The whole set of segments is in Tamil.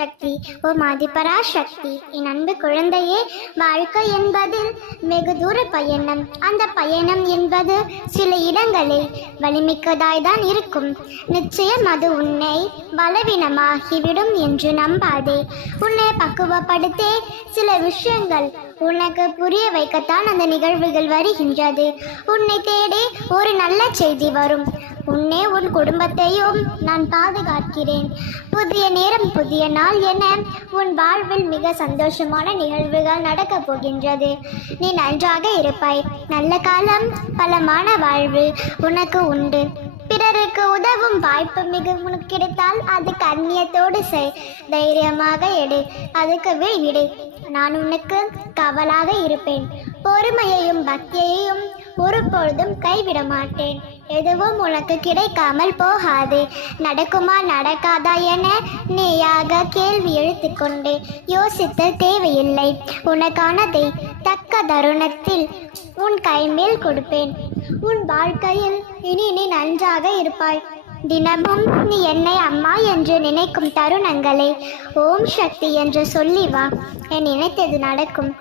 சக்தி ஓ மாதிபரா சக்தி. என் அன்பு குழந்தையே வாழ்க்கை என்பது வெகு தூர பயணம். அந்த பயணம் என்பது சில இடங்களில் வலிமிக்கதாய் தான் இருக்கும். நிச்சயம் அது உன்னை பலவீனமாகிவிடும் என்று நம்பாதே. உன்னை பக்குவப்படுத்தே சில விஷயங்கள் உனக்கு புரிய வைக்கத்தான் அந்த நிகழ்வுகள் வருகின்றது. உன்னை தேடி ஒரு நல்ல செய்தி வரும். உன்னே உன் குடும்பத்தையும் நான் பாதுகாக்கிறேன். புதிய நேரம் புதிய நாள் என உன் வாழ்வில் மிக சந்தோஷமான நிகழ்வுகள் நடக்கப் போகின்றது. நீ நன்றாக இருப்பாய். நல்ல காலம் பலமான வாழ்வு உனக்கு உண்டு. பிறருக்கு உதவும் வாய்ப்பு மிக உனக்கு கிடைத்தால் அது கண்ணியத்தோடு செய். தைரியமாக எடு. அதுக்கு விடு நான் உனக்கு கவலாக இருப்பேன். பொறுமையையும் பக்தியையும் ஒருபொழுதும் கைவிட மாட்டேன் எதுவும் உனக்கு கிடைக்காமல் போகாது. நடக்குமா நடக்காதா என நேயாக கேள்வி எழுத்துக்கொண்டு யோசித்த தேவையில்லை. உனக்கானதை தக்க தருணத்தில் உன் கைமேல் கொடுப்பேன். உன் வாழ்க்கையில் இனி நீ நன்றாக இருப்பாய். தினமும் நீ என்னை அம்மா என்று நினைக்கும் தருணங்களை. ஓம் சக்தி என்று சொல்லி வா. என் நினைத்தது நடக்கும்.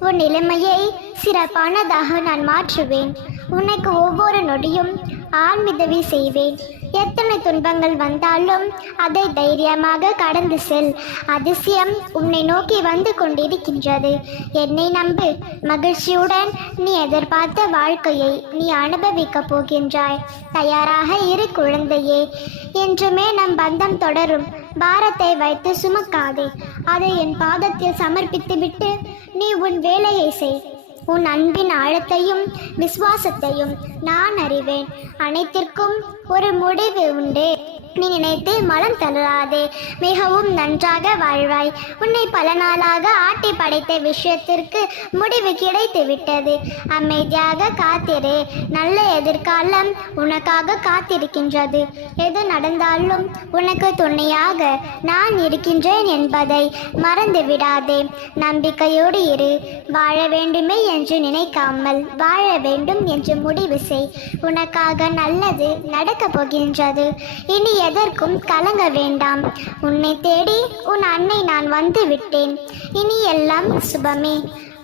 உன் நிலைமையை சிறப்பானதாக நான் மாற்றுவேன். உனக்கு ஒவ்வொரு நொடியும் ஆன்மிதவி செய்வேன். எத்தனை துன்பங்கள் வந்தாலும் அதை தைரியமாக கடந்து செல். அதிசயம் உன்னை நோக்கி வந்து கொண்டிருக்கின்றது. என்னை நம்பு. மகிழ்ச்சியுடன் நீ எதிர்பார்த்த வாழ்க்கையை நீ அனுபவிக்கப் போகின்றாய். தயாராக இரு குழந்தையே. என்றுமே நம் பந்தம் தொடரும். பாரத்தை வைத்து சுமக்காதே. அதை என் பாதத்தில் சமர்ப்பித்துவிட்டு நீ உன் வேலையை செய். உன் அன்பின் ஆழத்தையும் விசுவாசத்தையும் நான் அறிவேன். அனைத்திற்கும் ஒரு முடிவு உண்டு. நீ நினைத்து மலம் தளராதே மிகவும் நன்றாக வாழ்வாய். உன்னை பல நாளாக ஆட்டி படைத்த விஷயத்திற்கு முடிவு கிடைத்து விட்டது. அமைதியாக காத்திரு. நல்ல எதிர்காலம் உனக்காக காத்திருக்கின்றது. எது நடந்தாலும் உனக்கு துணையாக நான் இருக்கின்றேன் என்பதை மறந்து விடாதே. நம்பிக்கையோடு இரு. வாழ வேண்டுமே என்று நினைக்காமல் வாழ வேண்டும் என்று முடிவு செய். உனக்காக நல்லது நடக்கப் போகின்றது. இனி எதற்கும் கலங்க வேண்டாம். உன்னை தேடி உன் அன்னை நான் வந்து விட்டேன். இனி எல்லாம் சுபமே.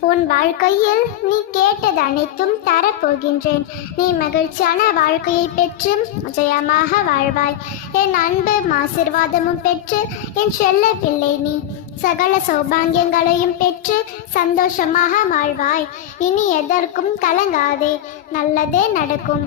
உன் வாழ்க்கையில் நீ கேட்டது அனைத்தும் தரப்போகின்றேன். நீ மகிழ்ச்சியான வாழ்க்கையை பெற்று ஜெயமாக வாழ்வாய். என் அன்பும் ஆசிர்வாதமும் பெற்று என் செல்ல பிள்ளை நீ. சகல சௌபாங்கியங்களையும் பெற்று சந்தோஷமாக வாழ்வாய். இனி எதற்கும் கலங்காதே. நல்லதே நடக்கும்.